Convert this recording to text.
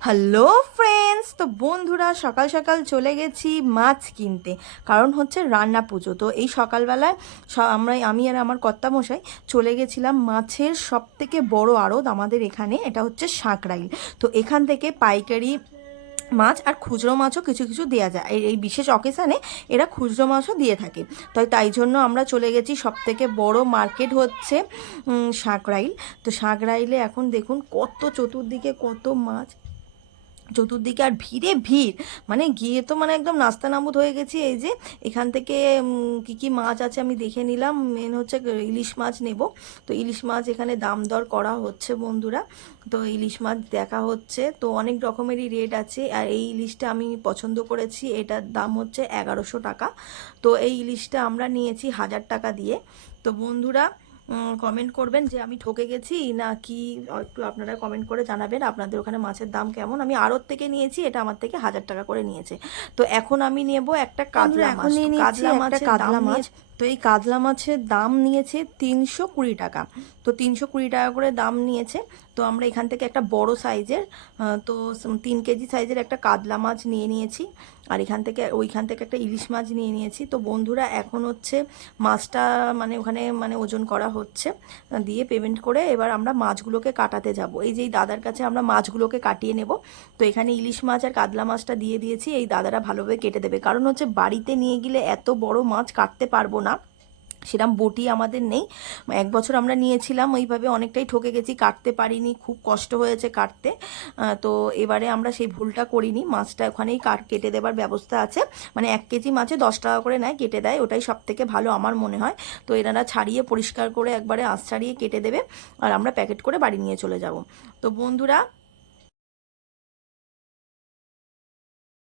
Hello friends তো বন্ধুরা সকাল সকাল চলে গেছি মাছ কিনতে। কারণ হচ্ছে রান্না পুজো। তো এই সকালবেলায় আমরা আমি আর আমার কর্তামশাই চলে গেছিলাম মাছের সব থেকে বড় আড়ত আমাদের এখানে এটা হচ্ছে সাঁকরাইল তো এখান থেকে পাইকারি মাছ আর খুচরো মাছও কিছু কিছু দেওয়া যায়। এই- বিশেষ অকেশানে এরা খুচরো মাছও দিয়ে থাকে। তাই তাই জন্য আমরা চলে গেছি সব থেকে বড় মার্কেট হচ্ছে উম, সাঁকরাইল তো সাঁকরাইলে এখন দেখুন কত চতুর্দিকে কত মাছ। চতুর্দিকে আর ভিড়ে ভিড়। মানে গিয়ে তো মানে একদম নাস্তা নামুদ হয়ে গেছি। এই যে এখান থেকে কি কি মাছ আছে আমি দেখে নিলাম। মেন হচ্ছে ইলিশ মাছ নেব। তো ইলিশ মাছ এখানে দাম দর করা হচ্ছে বন্ধুরা। তো ইলিশ মাছ দেখা হচ্ছে। তো অনেক রকমেরই রেট আছে। আর এই ইলিশটা আমি পছন্দ করেছি। এটার দাম হচ্ছে এগারোশো টাকা। তো এই ইলিশটা আমরা নিয়েছি হাজার টাকা দিয়ে। তো বন্ধুরা কমেন্ট করবেন যে আমি ঠকে গেছি না কি একটু আপনারা কমেন্ট করে জানাবেন আপনাদের ওখানে মাছের দাম কেমন? আমি আড়ত থেকে নিয়েছি এটা আমার থেকে হাজার টাকা করে নিয়েছে। তো এখন আমি নেব একটা কাতলা মাছ। কাতলা মাছের কাতলা মাছ। তো এই কাতলা মাছের দাম নিয়েছে তিনশো কুড়ি টাকা। তো তিনশো কুড়ি টাকা করে দাম নিয়েছে। তো আমরা এখান থেকে একটা বড় সাইজের তো তিন কেজি সাইজের একটা কাতলা মাছ নিয়ে নিয়েছি। আর এখান থেকে, ওইখান থেকে একটা ইলিশ মাছ নিয়ে নিয়েছি। তো বন্ধুরা, এখন হচ্ছে মাছটা মানে ওখানে মানে ওজন করা হচ্ছে, দিয়ে পেমেন্ট করে এবার আমরা মাছগুলোকে কাটাতে যাব। এই যে দাদার কাছে আমরা মাছগুলোকে কাটিয়ে নেব। তো এখানে ইলিশ মাছ আর কাতলা মাছটা দিয়ে দিয়েছি। এই দাদারা ভালোভাবে কেটে দেবে। কারণ হচ্ছে বাড়িতে নিয়ে গেলে এত বড় মাছ কাটতে পারব না। সেরকম বটি আমাদের নেই। এক বছর আমরা নিয়েছিলাম, ওইভাবে অনেকটাই ঠকে গেছি, কাটতে পারিনি, খুব কষ্ট হয়েছে কাটতে। তো এবারে আমরা সেই ভুলটা করিনি, মাছটা ওখানেই কাট, কেটে দেবার ব্যবস্থা আছে। মানে এক কেজি মাছে দশ টাকা করে নেয়, কেটে দেয়, ওটাই সব থেকে ভালো আমার মনে হয়। তো এনারা ছাড়িয়ে, পরিষ্কার করে একবারে আঁশ ছাড়িয়ে কেটে দেবে, আর আমরা প্যাকেট করে বাড়ি নিয়ে চলে যাব। তো বন্ধুরা